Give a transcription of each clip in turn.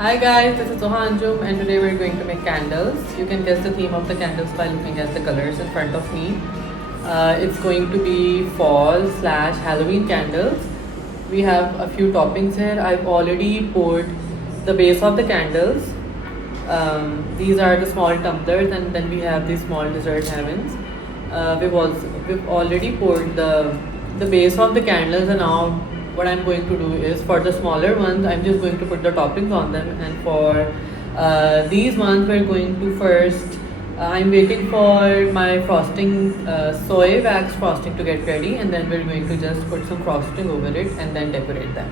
Hi guys, this is Sohanjum and today we're going to make candles. You can guess the theme of the candles by looking at the colors in front of me. It's going to be fall slash Halloween candles. We have a few toppings here. I've already poured the base of the candles. These are the small tumblers and then we have these small dessert heavens. We've already poured the base of the candles, and now what I'm going to do is for the smaller ones I'm just going to put the toppings on them, and for these ones we're going to first I'm waiting for my frosting, soy wax frosting to get ready, and then we're going to just put some frosting over it and then decorate them.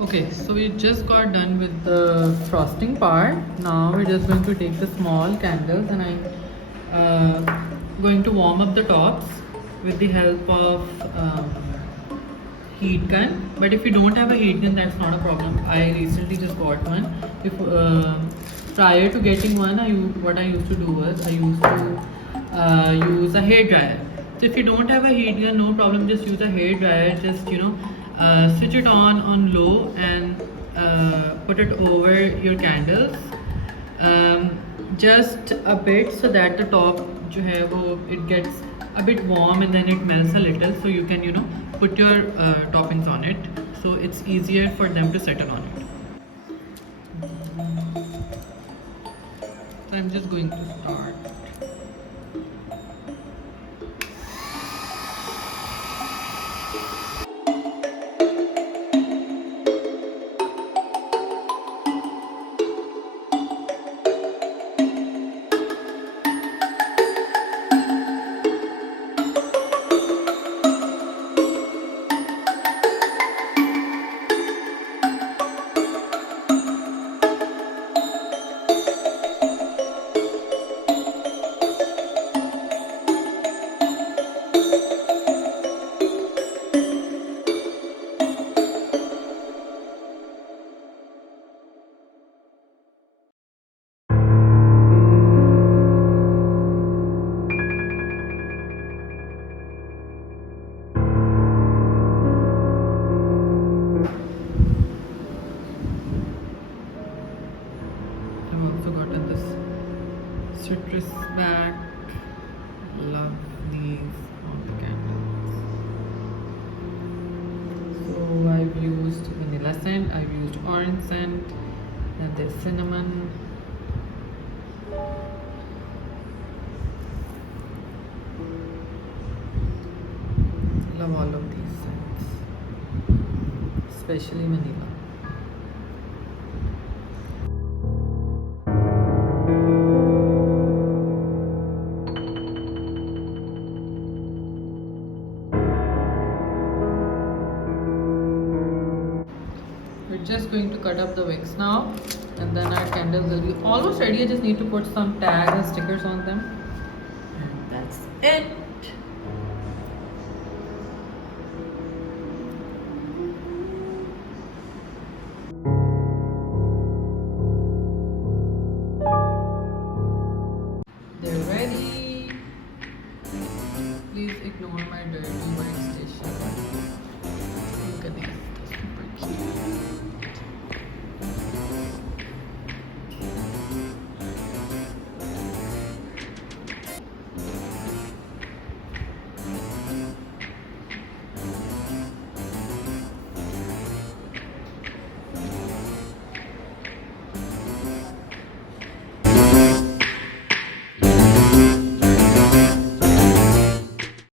Okay, so we just got done with the frosting part. Now we're just going to take the small candles, and I'm going to warm up the tops with the help of heat gun. But if you don't have a heat gun, that's not a problem. I recently just got one. If prior to getting one, what I used to do was I used to use a hair dryer. So if you don't have a heat gun, no problem. Just use a hair dryer. Just switch it on low and put it over your candles. Just a bit so that the top जो है वो it gets a bit warm and then it melts a little, so you can put your toppings on it, so it's easier for them to settle on it. So I'm just going to start. I've also gotten this citrus back. Love these on the candles. So I've used vanilla scent, I've used orange scent, and there's cinnamon. Love all of these scents, especially vanilla. We're just going to cut up the wicks now, and then our candles will be almost ready. I just need to put some tags and stickers on them, and that's it. They're ready. Please ignore my dirty workstation.